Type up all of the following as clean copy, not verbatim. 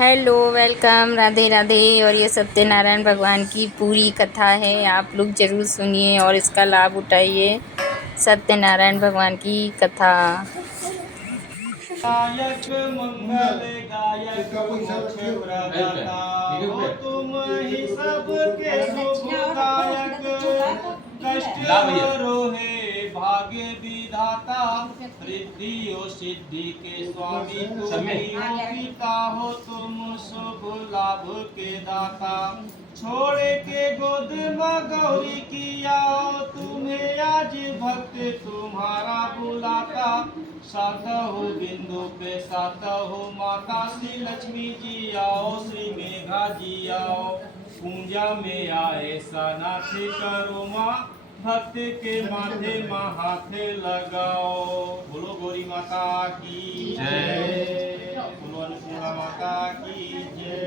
Hello, welcome, Radhe Radhe. और ये सत्यनारायण भगवान की पूरी कथा है। आप लोग ज़रूर सुनिए और इसका लाभ उठाइए। सत्यनारायण भगवान की कथा। गायक मंगल गायक मोक्ष प्रदाता हो तुम ही सबके शुभदायक। कष्ट हरो हे भाग्य विधाता, रिद्धि और सिद्धि के स्वामी तुम ही हो। पिता हो तुम शुभ लाभ के दाता, छोड़ के गोद में गौरी किया तुम्हें आज भक्त तुम्हारा बुलाता। सात हो बिंदु पे सात हो माता, श्री लक्ष्मी जी आओ, श्री मेघा जी आओ। पूजा में आए सनाथ करो माँ, भक्त के माथे माँ हाथ लगाओ। बोलो गौरी माता की जय, बोलो अन्नपूर्णा माता की जय।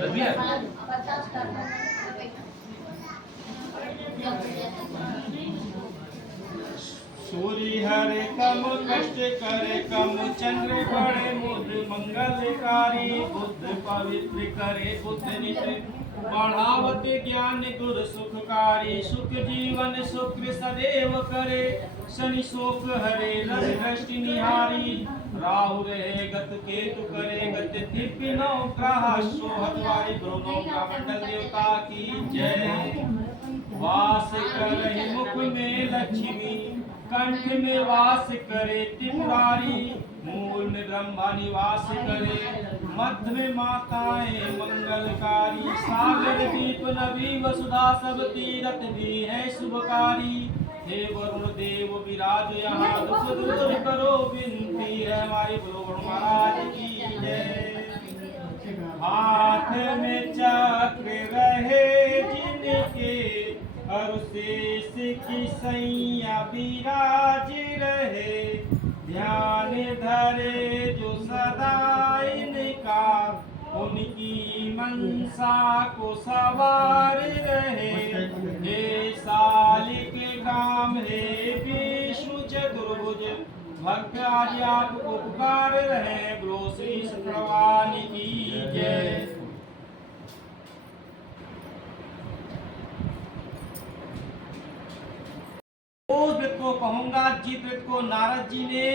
सूर्य हरे कम कष्ट करे कम, चंद्र बड़े मुद मंगलकारी। बुद्ध पवित्र करे बुद्ध नित्य, बढ़ावत ज्ञान गुर सुखकारी। सुख जीवन सुख सदैव करे, शनि शोक हरे रवि दृष्टि निहारी। राहु रहे गत केतु करे गत, दिव्य नौ ग्रह सोहत वारी। ब्रह्मो का मंडल देवता की जय। वास करे मुख में लक्ष्मी, कंठ में वास करे त्रिपुरारी। मूल में ब्रह्मा निवास करे, मध्य में माताएं मंगलकारी। सागर दीप नवी वसुधा सब तीरथ भी है शुभकारी। हे वरुण देव विराज यहाँ, दुख दूर करो विनती है हमारी। बोलो वरुण महाराज की जय। हाथ में चक्र रहे जिनके, और शेष की सैया विराज रहे। ध्यान धरे जो सदा इनका, उनकी मनसा को सवार रहे। हे सालिक गाम हे विष्णु चतुर्भुज, भक्त आज आपको पुकार रहे। बोलो श्री सत्यवान की जय। उस व्रत को कहूंगा जिस व्रत को नारद जी ने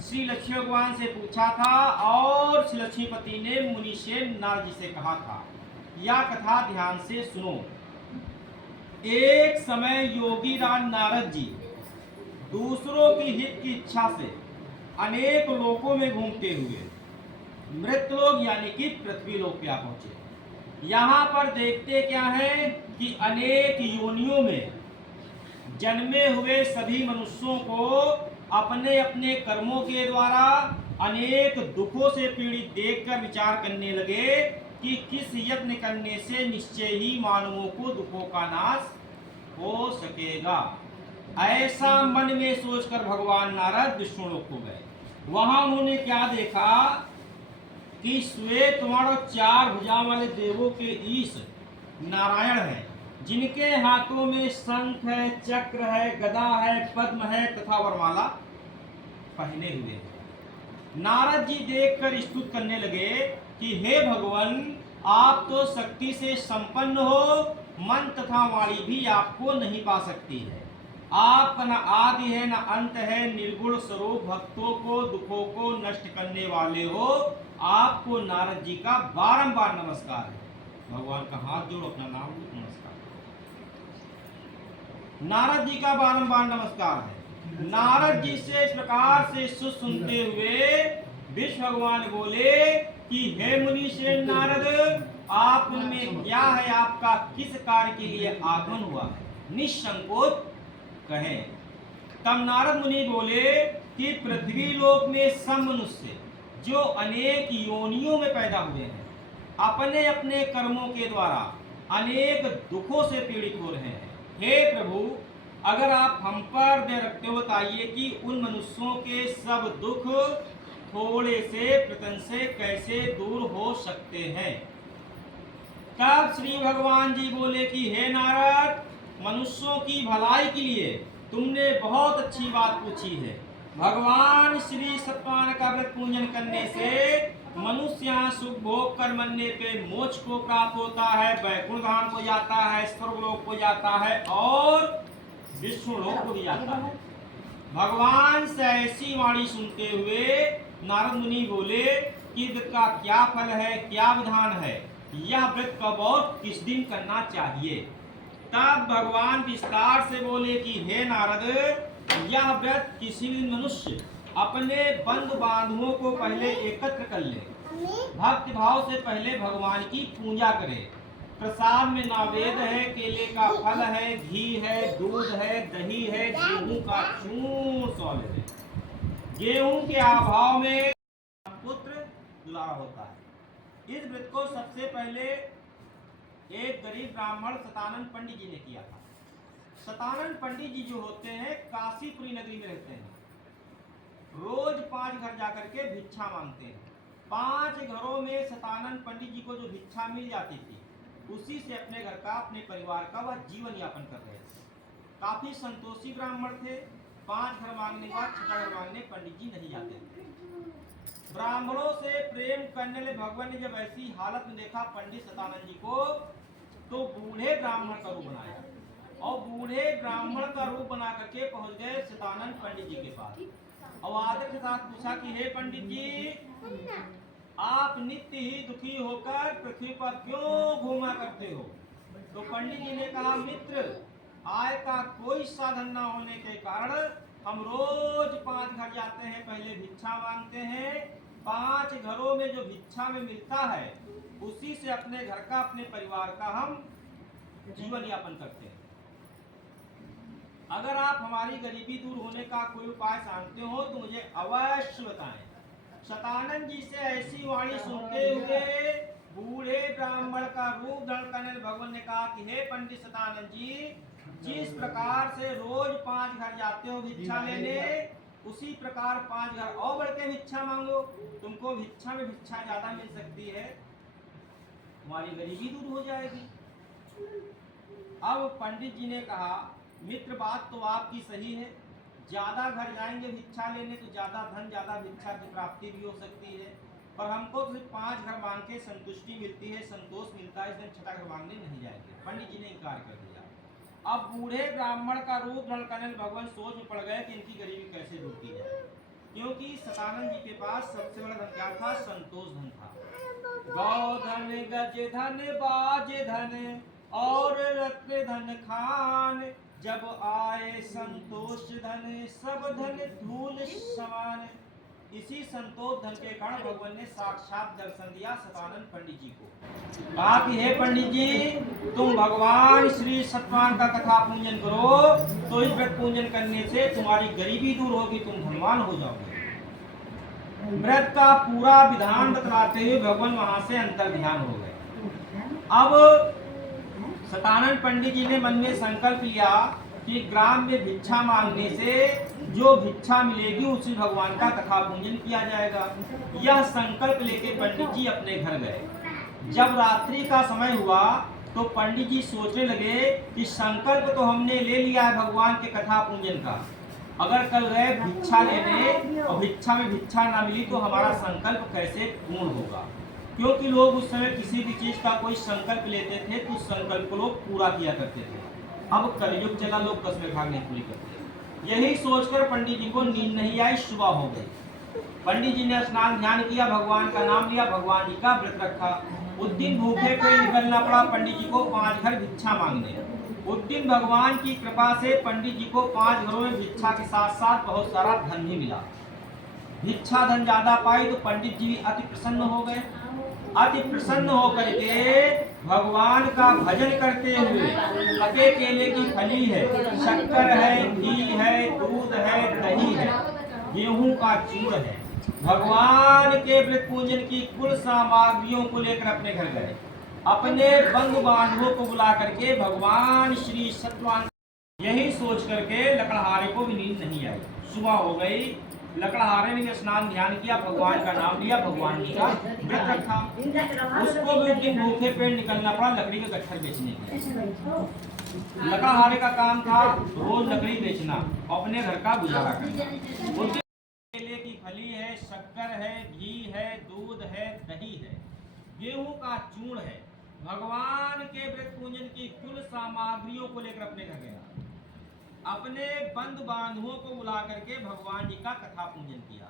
श्री लक्ष्मी भगवान से पूछा था और श्री लक्ष्मीपति ने मुनि से नारद जी से कहा था। यह कथा ध्यान से सुनो। एक समय योगी राज नारद जी दूसरों की हित की इच्छा से अनेक लोकों में घूमते हुए मृतलोक यानी कि पृथ्वी लोक पे पहुंचे। यहाँ पर देखते क्या है कि अनेक योनियों में जन्मे हुए सभी मनुष्यों को अपने अपने कर्मों के द्वारा अनेक दुखों से पीड़ित देखकर विचार करने लगे कि किस यत्न करने से निश्चय ही मानवों को दुखों का नाश हो सकेगा। ऐसा मन में सोचकर भगवान नारद विष्णु लोक को गए। वहां उन्होंने क्या देखा कि श्वेत वर्ण चार भुजा वाले देवों के ईश नारायण है, जिनके हाथों में शंख है, चक्र है, गदा है, पद्म है तथा वरमाला पहने हुए हैं। नारद जी देखकर स्तुति करने लगे कि हे भगवान, आप तो शक्ति से संपन्न हो, मन तथा वाणी भी आपको नहीं पा सकती है। आपका न आदि है न अंत है, निर्गुण स्वरूप भक्तों को दुखों को नष्ट करने वाले हो। आपको नारद जी का बारंबार नमस्कार है। भगवान का हाथ जोड़ अपना नाम नमस्कार। नारद जी का बारंबार नमस्कार है। नारद जी से इस प्रकार से सुनते हुए विष्णु भगवान बोले कि हे मुनि से नारद, आप में क्या है, आपका किस कार्य के लिए आगमन हुआ है, निसंकोच कहें। तब नारद मुनि बोले कि पृथ्वी लोक में सब मनुष्य जो अनेक योनियों में पैदा हुए हैं, अपने अपने कर्मों के द्वारा अनेक दुखों से पीड़ित हो रहे हैं। हे प्रभु, अगर आप हम पर दया रखते हो बताइए कि उन मनुष्यों के सब दुख थोड़े से प्रतन से कैसे दूर हो सकते हैं। तब श्री भगवान जी बोले कि हे नारद, मनुष्यों की भलाई के लिए तुमने बहुत अच्छी बात पूछी है। भगवान श्री सत्यनारायण का व्रत पूजन करने से मनुष्य यहाँ सुख भोग कर मरने पे मोक्ष को प्राप्त होता है, वैकुंठ धाम को जाता है, स्वर्गलोक को जाता है और विष्णु लोक को भी जाता है। भगवान से ऐसी वाणी सुनते हुए नारद मुनि बोले कि व्रत का क्या फल है, क्या विधान है, यह व्रत कब और किस दिन करना चाहिए। तब भगवान विस्तार से बोले कि हे नारद, यह व्रत किसी भी मनुष्य अपने बंधु बांधवों को पहले एकत्र कर ले, भक्ति भाव से पहले भगवान की पूजा करे। प्रसाद में नैवेद्य है, केले का फल है, घी है, दूध है, दही है, गेहूं का चूर्ण सौले है। गेहूं के अभाव में पुत्र दुलारा होता है। इस व्रत को सबसे पहले एक गरीब ब्राह्मण सतानंद पंडित जी ने किया था। सतानंद पंडित जी जो होते हैं काशीपुरी नगरी में रहते हैं। रोज 5 घर जाकर के भिक्षा मांगते हैं। 5 घरों में सतानंद पंडित जी को जो भिक्षा मिल जाती थी, उसी से अपने घर का, अपने परिवार का वह जीवन यापन कर रहे थे। काफी संतोषी ब्राह्मण थे। 5 घर मांगने के बाद 6 घर मांगने पंडित जी नहीं जाते थे। ब्राह्मणों से प्रेम करने ले भगवान ने जब ऐसी हालत में देखा पंडित सतानंद जी को, तो बूढ़े ब्राह्मण का रूप बनाया और बूढ़े ब्राह्मण का रूप बना करके पहुंच गए सतानंद पंडित जी के पास और आदर के साथ पूछा कि हे पंडित जी, आप नित्य ही दुखी होकर पृथ्वी पर क्यों घूमा करते हो। तो पंडित जी ने कहा, मित्र, आय का कोई साधन न होने के कारण हम रोज 5 घर जाते हैं, पहले भिक्षा मांगते हैं। 5 घरों में जो भिक्षा में मिलता है, उसी से अपने घर का, अपने परिवार का हम जीवन यापन करते हैं। अगर आप हमारी गरीबी दूर होने का कोई उपाय जानते हो तो मुझे अवश्य बताएं। सतानंद जी से ऐसी वाणी सुनते हुए बूढ़े ब्राह्मण का रूप धारण करने भगवान ने कहा कि हे पंडित सतानंद जी, जिस प्रकार से रोज 5 घर जाते हो भिक्षा लेने, उसी प्रकार 5 घर और बढ़ के भिक्षा मांगो। तुमको भिक्षा में भिक्षा ज्यादा मिल सकती है, तुम्हारी गरीबी दूर हो जाएगी। अब पंडित जी ने कहा, मित्र, बात तो आपकी सही है। ज्यादा घर जाएंगे भिक्षा लेने तो ज्यादा धन, ज्यादा भिक्षा की प्राप्ति भी हो सकती है, पर हमको तो सिर्फ 5 घर मांग के संतुष्टि मिलती है, संतोष मिलता है, इसलिए 6 घर मांगने नहीं जाएंगे। पंडित जी ने इनकार कर दिया। अब बूढ़े ब्राह्मण का रूप धारण करने भगवान सोच में पड़ गए कि इनकी गरीबी कैसे दूर की जाए, क्योंकि सतानंद जी के पास सबसे बड़ा धन क्या था? संतोष धन था। गौ धन, गज धन, बाज धन और रत्न धन खान, जब आए संतोष धन, सब धन धूल समान। इसी संतोष धन के कारण भगवान ने साक्षात दर्शन दिया सतानंद पंडित जी को। कहा कि हे पंडित जी, तुम भगवान श्री सत्यनारायण का कथा पूजन करो, तो इस व्रत पूजन करने से तुम्हारी गरीबी दूर होगी, तुम धनवान हो जाओगे। व्रत का पूरा विधान बतलाते हुए भगवान वहां से अंतर ध्यान हो गए। अब सतानंद पंडित जी ने मन में संकल्प लिया कि ग्राम में भिक्षा मांगने से जो भिक्षा मिलेगी उसी भगवान का कथा पूजन किया जाएगा। यह संकल्प लेके पंडित जी अपने घर गए। जब रात्रि का समय हुआ तो पंडित जी सोचने लगे कि संकल्प तो हमने ले लिया है भगवान के कथा पूजन का, अगर कल गए भिक्षा लेने और भिक्षा में भिक्षा ना मिली तो हमारा संकल्प कैसे पूर्ण होगा। क्योंकि लोग उस समय किसी भी चीज का कोई संकल्प लेते थे तो उस संकल्प को लोग पूरा किया करते थे। अब कलयुग चला, लोग कसमें भाग नहीं पूरी करते। यही सोचकर पंडित जी को नींद नहीं आई, सुबह हो गई। पंडित जी ने स्नान ध्यान किया, भगवान का नाम लिया, भगवान जी का व्रत रखा। उस दिन भूखे पे निकलना पड़ा पंडित जी को 5 घर भिक्षा मांगने। उस दिन भगवान की कृपा से पंडित जी को 5 घरों में भिक्षा के साथ साथ बहुत सारा धन भी मिला। भिक्षा धन ज्यादा पाई तो पंडित जी भी अति प्रसन्न हो गए। अति प्रसन्न होकर के भगवान का भजन करते हुए, पके केले की फली है, शक्कर है, घी है, दूध है, दही है, गेहूं का चूर्ण है, भगवान के व्रत पूजन की कुल सामग्रियों को लेकर अपने घर गए। अपने बंधु बांधवों को बुला करके भगवान श्री सत्यनारायण, यही सोच करके लकड़हारे को भी नींद नहीं आई। सुबह हो गई, लकड़हारे में स्नान ध्यान किया, भगवान का नाम लिया, भगवान जी का व्रत रखा। उसको भी दिन भूखे पेट निकलना पड़ा लकड़ी के गट्ठर बेचने के लिए। लकड़हारे का काम था रोज लकड़ी बेचना, अपने घर का गुजारा करना। केले की फली है, शक्कर है, घी है, दूध है, गेहूं का चूर्ण है। भगवान के व्रत पूजन की कुल सामग्रियों को लेकर अपने घर गया। अपने बंधु बांधवों को बुला करके भगवान जी का कथा पूजन किया।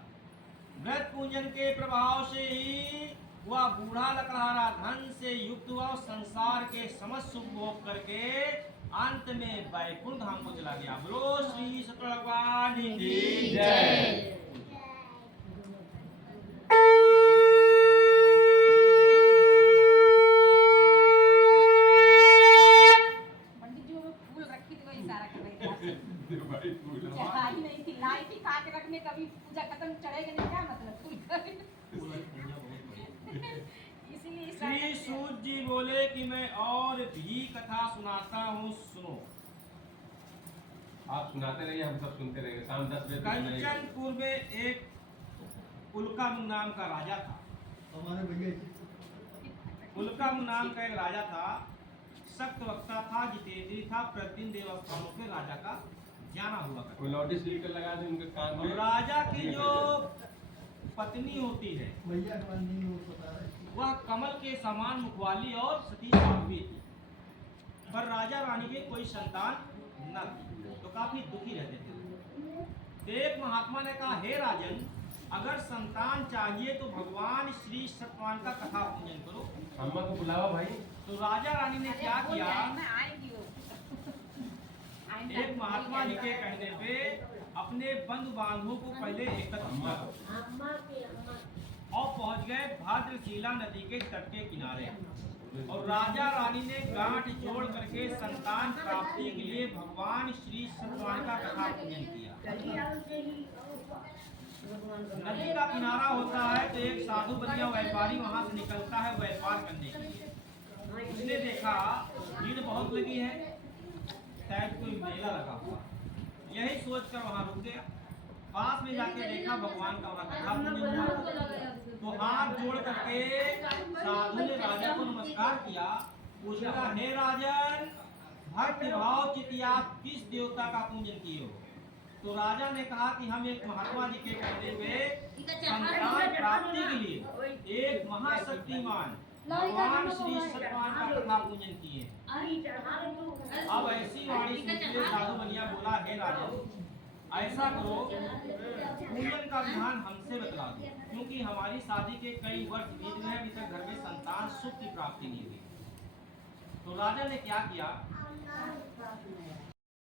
व्रत पूजन के प्रभाव से ही वह बूढ़ा लकड़हारा धन से युक्त हुआ और संसार के समस्त सुख भोग करके अंत में वैकुंठ धाम को चला गया। बोलो श्री सत्य भगवान की जय। पंडित जी वो फूल रखी थी, वो इशारा कर रही थी। लाई नहीं थी, लाई थी खा के रखने, कभी पूजा खत्म चढ़ेगा नहीं, क्या मतलब फूल इसीलिए श्री सूत जी बोले कि मैं और भी कथा सुनाता हूँ, सुनो। आप सुनाते रहिए, हम सब सुनते रहेंगे। शाम 10 बजे तक सुनाइएगा। कंचनपुर में एक उल्कामुंग नाम का राजा था। हमारे भैया उल्कामुंग नाम का एक राजा था। सख्त वक्ता था, जितेंद्री था, प्रतिदिन देवस्थानों के राजा का जाना हुआ करता। कोई नोटिस लिख कर लगा दे उनके कान में। राजा की जो पत्नी होती है भैया का नहीं हो पता है। वह कमल के समान मुखवाली और सती साध्वी थी, पर राजा रानी के कोई संतान न थी, तो काफी दुखी रहते थे। तो एक महात्मा ने कहा, हे राजन, अगर संतान चाहिए तो भगवान श्री सत्यनारायण का कथा पूजन करो। अम्मा को बुलावा भाई। तो राजा रानी ने क्या किया, मैं आएंगी वो एक महात्मा जी के कहने पे अपने बंधु बांधवों को पहले एकत्र किया और पहुंच गए भाद्रशिला नदी के तट के किनारे। और राजा रानी ने गांठ जोड़ करके संतान प्राप्ति के लिए भगवान श्री सत्यनारायण का कथा पूजन किया। नदी का किनारा होता है तो एक साधु बनिया व्यापारी वहां से निकलता है व्यापार करने के लिए। उसने देखा भीड़ बहुत लगी है, शायद कोई मेला लगा हुआ, यही सोचकर वहां रुक गया। पास में जाके देखा भगवान का वहां कथा पूजन हुआ। तो हाथ जोड़ करके साधु ने राजा को नमस्कार किया। पूछा, हे राजन, भक्ति भाव चित्त आप किस देवता का पूजन किए हो? तो राजा ने कहा कि हम एक महात्मा जी के कहने पे संतान प्राप्ति के लिए एक महाशक्तिमान भगवान श्री सत्यनारायण का कथा पूजन किए। अब ऐसी वाणी सुनते साधु बनिया बोला, हे राजन, ऐसा करो, पूजन का विधान हमसे बतला दो, क्योंकि हमारी शादी के कई वर्ष बीत गए, अभी तक घर में संतान सुख की प्राप्ति नहीं हुई। तो राजा ने क्या किया,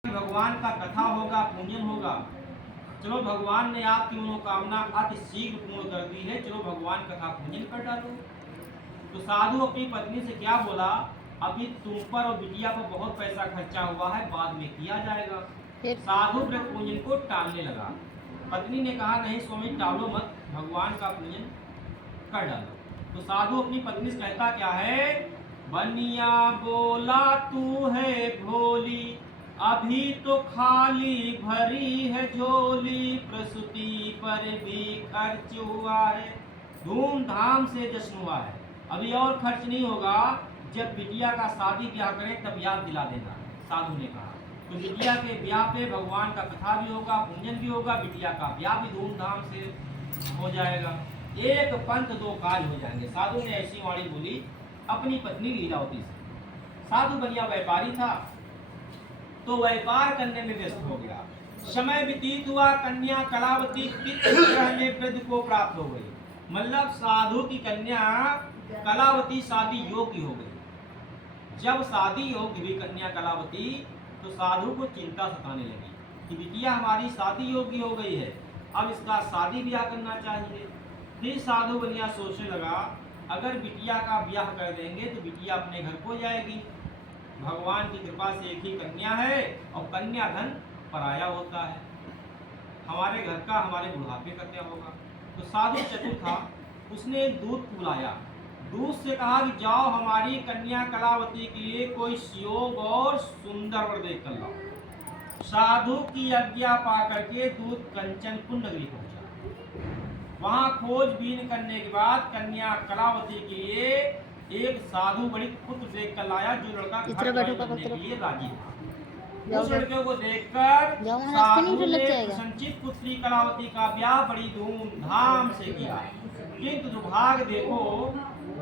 भगवान का कथा होगा, पूजन होगा। चलो, भगवान ने आपकी मनोकामना अति शीघ्र पूर्ण कर दी है, चलो भगवान कथा पूजन कर डालो। तो साधु अपनी पत्नी से क्या बोला, अभी तुम पर और बिटिया पर बहुत पैसा खर्चा हुआ है, बाद में किया जाएगा। साधु व्रत पूजन को टालने लगा। पत्नी ने कहा, नहीं स्वामी, टालो मत, भगवान का पूजन कर डालो। तो साधु अपनी पत्नी से कहता क्या है, बनिया बोला तू है भोली, अभी तो खाली भरी है झोली, प्रसूति पर भी खर्च हुआ है, धूमधाम से जश्न हुआ है, अभी और खर्च नहीं होगा, जब बिटिया का शादी ब्याह करें तब याद दिला देना। साधु ने कहा। तो बिटिया के ब्याह पे भगवान का कथा भी होगा, पूजन भी होगा, बिटिया का ब्याह भी धूमधाम से हो जाएगा, एक पंथ दो काज हो जाएंगे। साधु ने ऐसी वाणी बोली अपनी पत्नी लीलावती से। साधु बनिया व्यापारी था, तो व्यापार करने में व्यस्त हो गया। समय व्यतीत हुआ, कन्या कलावती पितृगृह में वृद्ध को प्राप्त हो गई। मतलब साधु की कन्या कलावती शादी योग्य हो गई। जब शादी योग्य हुई कन्या कलावती, तो साधु को चिंता सताने लगी कि बिटिया हमारी शादी योग्य हो गई है, अब इसका शादी ब्याह करना चाहिए। फिर साधु बनिया सोचने लगा, अगर बिटिया का ब्याह कर देंगे तो बिटिया अपने घर को जाएगी। भगवान की कृपा से एक ही कन्या है, और कन्या धन पराया होता है, हमारे घर का हमारे बुढ़ापे का क्या होगा। तो साधु चतुर था, उसने एक दूत बुलाया, दूत से कहा कि जाओ हमारी कन्या कलावती के लिए कोई सुयोग और सुंदर वर देख कर लाओ। साधु की आज्ञा पा करके दूत कंचनपुर नगरी पहुंचा। वहां खोजबीन करने के बाद कन्या कलावती के लिए एक साधु बड़ी पुत्र देख कर लाया, जो लड़का घर बनने के लिए राजी था। उस लड़के को देखकर साधु ने संचित पुत्री कलावती का ब्याह बड़ी धूमधाम से किया। किंतु दुर्भाग्य देखो,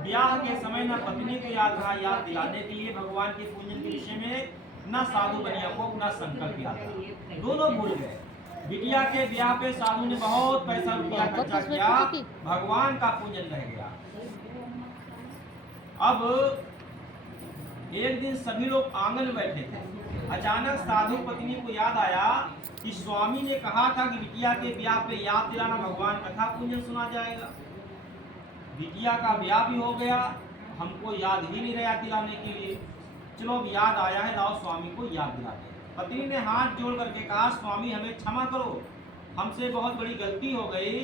ब्याह के समय न पत्नी को याद रहा याद दिलाने के लिए भगवान के पूजन के विषय में, न साधु बनिया को अपना संकल्प याद रहा। दोनों भूल गए। बिटिया के ब्याह पे साधु ने बहुत पैसा रुपया खर्चा किया, भगवान का पूजन रह गया। अब एक दिन सभी लोग आंगन में बैठे थे। अचानक साधु पत्नी को याद आया कि स्वामी ने कहा था कि बिटिया के ब्याह पे याद दिलाना, भगवान कथा पूजन सुना जाएगा। बिटिया का ब्याह भी हो गया, हमको याद ही नहीं रहा दिलाने के लिए। चलो अब याद आया है, लाओ स्वामी को याद दिलाते हैं। पत्नी ने हाथ जोड़ करके कहा, स्वामी हमें क्षमा करो, हमसे बहुत बड़ी गलती हो गई।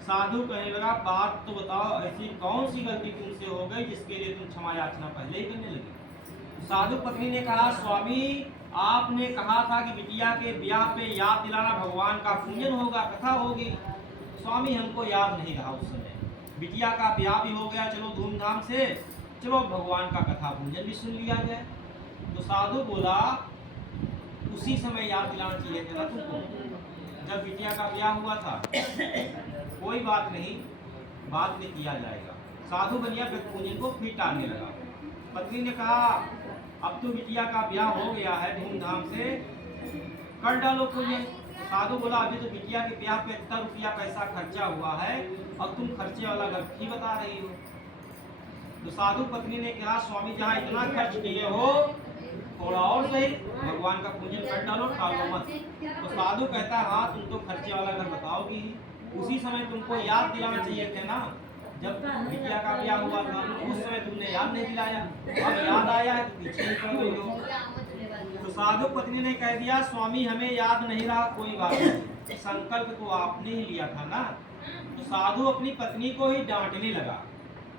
साधु कहने लगा, बात तो बताओ, ऐसी कौन सी गलती तुमसे हो गई जिसके लिए तुम क्षमा याचना पहले ही करने लगे। साधु पत्नी ने कहा, स्वामी आपने कहा था कि बिटिया के ब्याह पे याद दिलाना, भगवान का पूजन होगा, कथा होगी। स्वामी हमको याद नहीं रहा उस समय, बिटिया का ब्याह भी हो गया, चलो धूमधाम से, चलो भगवान का कथा पूजन भी सुन लिया जाए। तो साधु बोला, उसी समय याद दिलाना चाहिए था ना तुमको, जब बिटिया का ब्याह हुआ था। कोई बात नहीं, बाद में किया जाएगा। साधु बनिया व्रत पूजन को फिर टालने लगा। पत्नी ने कहा, अब तो बिटिया का ब्याह हो गया है, धूमधाम से कर डालो पूजन। साधु बोला, अभी तो बिटिया के ब्याह पे इतना रुपया पैसा खर्चा हुआ है और तुम खर्चे वाला घर ही बता रही हो। तो साधु पत्नी ने कहा, स्वामी जहाँ इतना खर्च किए हो, थोड़ा और सही, भगवान का पूजन कर डालो, टालो मत। तो साधु कहता है, हाँ तुम तो खर्चे वाला घर बताओगी, उसी समय तुमको याद दिलाना चाहिए थे ना, जब बिटिया का ब्याह हुआ था उस समय तुमने याद नहीं दिलाया, अब याद आया है तो पीछे पड़ गई हो। तो साधु पत्नी ने कह दिया, स्वामी हमें याद नहीं रहा, कोई बात नहीं, संकल्प तो आपने ही लिया था ना। तो साधु अपनी पत्नी को ही डांटने लगा।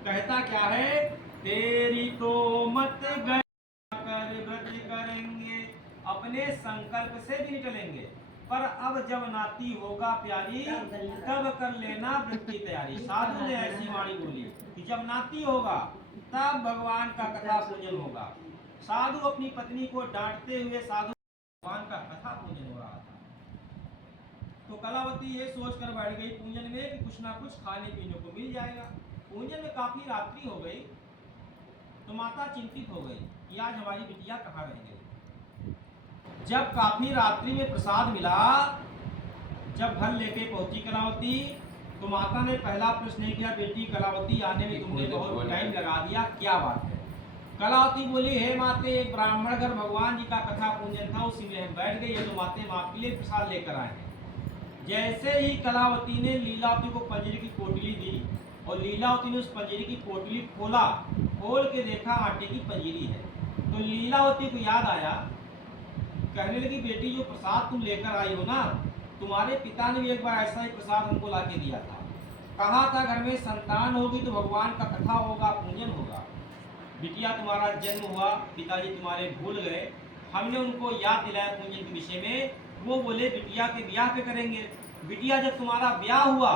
कहता क्या है, तेरी तो मत गए कर व्रत करेंगे, अपने संकल्प से भी निकलेंगे, पर अब जब नाती होगा प्यारी, तब कर लेना व्रत की तैयारी। साधु ने ऐसी वाणी बोली कि जब नाती होगा तब भगवान का कथा पूजन होगा। साधु अपनी पत्नी को डांटते हुए साधु भगवान का कथा पूजन हो रहा था। तो कलावती ये सोचकर बैठ गई पूजन में कि कुछ ना कुछ खाने पीने को मिल जाएगा। पूजन में काफी रात्रि हो गई तो माता चिंतित हो गई कि आज हमारी बिटिया कहाँ रह गई। जब काफी रात्रि में प्रसाद मिला, जब घर लेके पहुंची कलावती, तो माता ने पहला प्रश्न किया, बेटी कलावती आने में तुमने बहुत टाइम लगा दिया, क्या बात है। कलावती बोली, हे माते, एक ब्राह्मण घर भगवान जी का कथा पूजन था, उसी में हम बैठ गए, ये तो माते माँ के लिए प्रसाद लेकर आए हैं। जैसे ही कलावती ने लीलावती को पंजरी की पोटली दी और लीलावती ने उस पंजरी की पोटली खोला, खोल के देखा आटे की पंजरी है। तो लीलावती को याद आया, कहने लगी, बेटी जो प्रसाद तुम लेकर आई हो ना, तुम्हारे पिता ने भी एक बार ऐसा ही प्रसाद हमको ला के दिया था, कहा था घर में संतान होगी तो भगवान का कथा होगा, पूजन होगा। बिटिया तुम्हारा जन्म हुआ, पिताजी तुम्हारे भूल गए, हमने उनको याद दिलाया पूजन के विषय में, वो बोले बिटिया के ब्याह पे करेंगे। बिटिया जब तुम्हारा ब्याह हुआ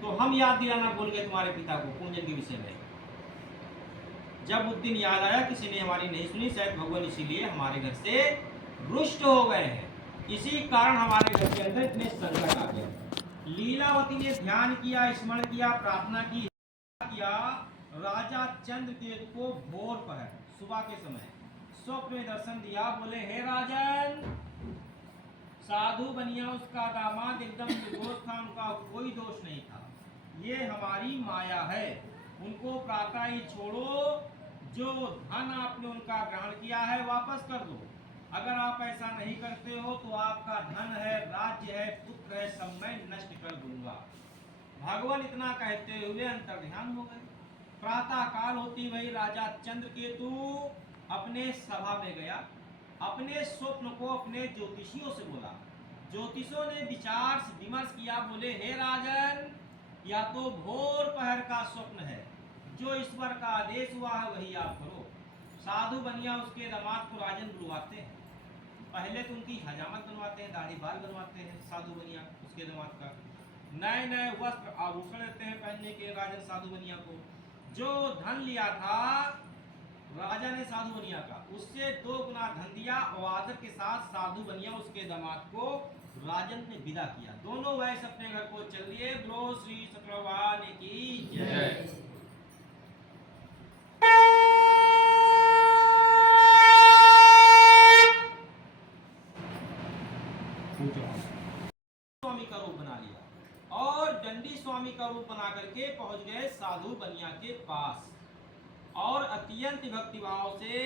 तो हम याद दिलाना भूल गए तुम्हारे पिता को पूजन के विषय में। जब उस दिन याद आया, किसी ने हमारी नहीं सुनी, शायद भगवान इसीलिए हमारे घर से रुष्ट हो गए हैं, इसी कारण हमारे घर के अंदर इतने संकट आ गए। लीलावती ने ध्यान किया, स्मरण किया, प्रार्थना की, किया। राजा चंद्रकेतु को भोर पहर सुबह के समय स्वप्न में दर्शन दिया। बोले, हे राजन, साधु बनिया उसका दामाद एकदम निर्दोष था, उनका कोई दोष नहीं था, ये हमारी माया है, उनको प्रातः ही छोड़ो, जो धन आपने उनका ग्रहण किया है वापस कर दो। अगर आप ऐसा नहीं करते हो तो आपका धन है, राज्य है, पुत्र है, सब मैं नष्ट कर दूंगा। भगवान इतना कहते हुए अंतर्ध्यान हो गए। प्रातः काल होती वही राजा चंद्रकेतु अपने सभा में गया, अपने स्वप्न को अपने ज्योतिषियों से बोला। ज्योतिषों ने विचार विमर्श किया, बोले, हे राजन, या तो भोर पहर का स्वप्न है, जो ईश्वर का आदेश हुआ है वही आप करो। साधु बनिया उसके दामाद को राजन बुलवाते हैं, पहले तो उनकी हजामत बनवाते हैं, दाढ़ी बाल बनवाते हैं, साधु बनिया उसके दामाद का, नए नए वस्त्र आभूषण देते हैं पहनने के राजन साधु बनिया को। जो धन लिया था राजा ने साधु बनिया का, उससे 2 गुना धन दिया और आदर के साथ साधु बनिया उसके दामाद को राजन ने विदा किया। दोनों वैश्य अपने घर को चल दिए। बोलो श्री सत्यनारायण की जय। और अत्यंत भक्ति भाव से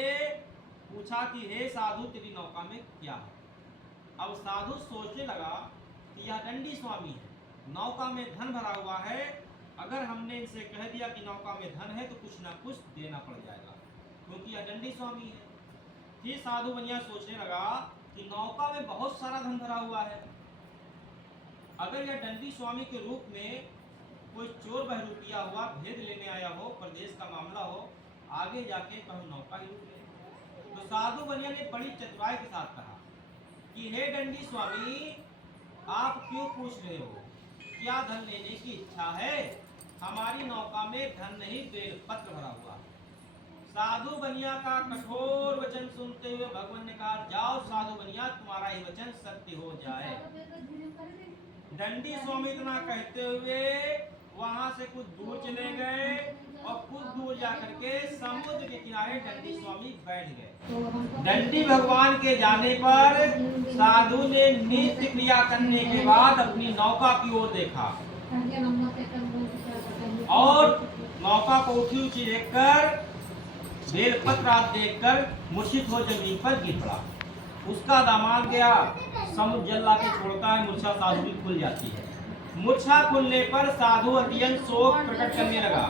पूछा कि हे साधु तेरी नौका में क्या है। अब साधु सोचने लगा कि यह दंडी स्वामी है, नौका में धन भरा हुआ है, अगर हमने इनसे कह दिया कि नौका में धन है तो कुछ ना कुछ देना पड़ जाएगा, क्योंकि यह दंडी स्वामी है। फिर साधु बनिया सोचने लगा कि नौका में बहुत सारा धन भरा हुआ है, अगर यह दंडी स्वामी के रूप में कोई चोर बहरूपिया हुआ भेद लेने आया हो, प्रदेश का मामला हो, आगे जाके कहूँ नौका ही रूप ले। तो साधु बनिया ने बड़ी चतुराई के साथ कहा कि हे दंडी स्वामी, आप क्यों पूछ रहे हो, क्या धन लेने की इच्छा है? हमारी नौका में धन नहीं बेलपत्र भरा हुआ। साधु बनिया का कठोर वचन सुनते हुए भगवान ने कहा, जाओ साधु बनिया, तुम्हारा ही वचन सत्य हो जाए। दंडी स्वामी इतना कहते हुए वहां से कुछ दूर चले गए और कुछ दूर जाकर के समुद्र के किनारे दंडी स्वामी बैठ गए। दंडी भगवान के जाने पर साधु ने नित्य क्रिया करने के बाद अपनी नौका की ओर देखा और नौका को ऊंची ऊंची देखकर बेलपत्र देखकर मूर्छित हो जमीन पर गिर पड़ा। उसका दामाद गया, समुद्र जल लाके छोड़ता है, मूर्छा साधु की खुल जाती है। मूर्छा खुलने पर साधु अत्यंत शोक प्रकट करने लगा।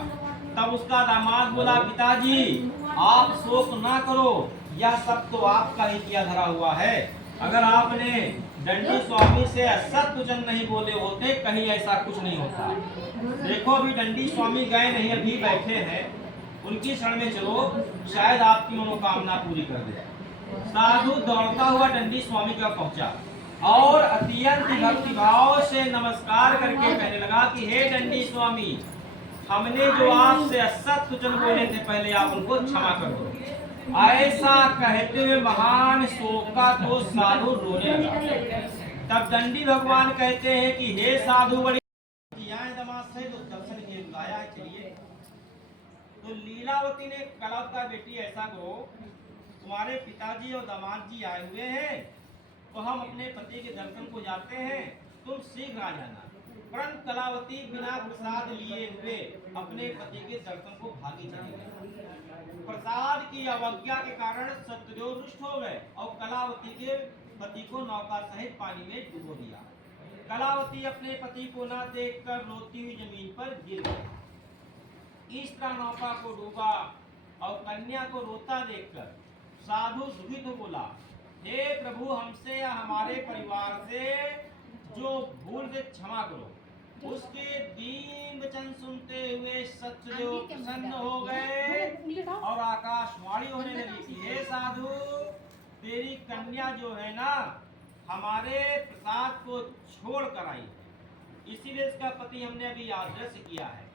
तब उसका दामाद बोला, पिताजी आप शोक ना करो, यह सब तो आपका ही किया धरा हुआ है। अगर आपने दंडी स्वामी से असत्य वचन नहीं बोले होते, कहीं ऐसा कुछ नहीं होता। देखो अभी दंडी स्वामी गए नहीं, अभी बैठे हैं, उनकी शरण में चलो, शायद आपकी मनोकामना पूरी कर दे। साधु दौड़ता हुआ दंडी स्वामी का पहुंचा और अत्यंत भक्ति भाव से नमस्कार करके कहने लगा कि हे दंडी स्वामी, हमने जो आपसे असत्य वचन बोले थे, पहले आप उनको क्षमा कर दो। ऐसा कहते हुए महान शोका तो साधु रोने लगा। तब दंडी भगवान कहते हैं कि हे साधु बड़ी दमाद से तो दर्शन के बुलाया है, चलिए। तो लीलावती ने कलावता बेटी, ऐसा करो, तुम्हारे पिताजी और दामाद जी आए हुए हैं, तो हम अपने पति के दर्शन को जाते हैं, तुम शीघ्र आ जाना। परंतु कलावती बिना प्रसाद लिए हुए अपने पति के दर्शन को भागी चली गई। प्रसाद की अवज्ञा के कारण शत्रुदेव रुष्ट हो गए और कलावती के पति को नौका सहित पानी में डुबो दिया। कलावती अपने पति को न देखकर रोती हुई जमीन पर गिर गई। इस तरह नौका को डूबा और कन्या को रोता देखकर साधु दुखित हो बोला, हे प्रभु, हमसे या हमारे परिवार से जो भूल से क्षमा करो। उसके दीन वचन सुनते हुए सत्यदेव प्रसन्न हो गए और आकाशवाणी होने लगी कि हे साधु, तेरी कन्या जो है ना, हमारे प्रसाद को छोड़ कर आई है, इसीलिए इसका पति हमने अभी आदेश किया है,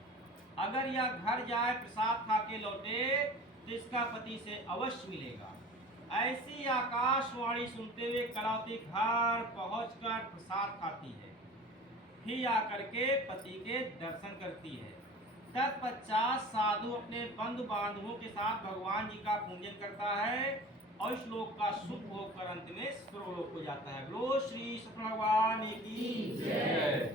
अगर यह घर जाए प्रसाद खा के लौटे तो इसका पति से अवश्य मिलेगा। ऐसी आकाशवाणी सुनते हुए कलावती घर पहुंचकर प्रसाद खाती है, फिर आकर के पति के दर्शन करती है। तत्पश्चात साधु अपने बंधु बांधवों के साथ भगवान जी का पूजन करता है और इस लोक का सुख होकर अंत में स्वर्गलोक हो जाता है। बोलो श्री कृष्ण भगवान की जय।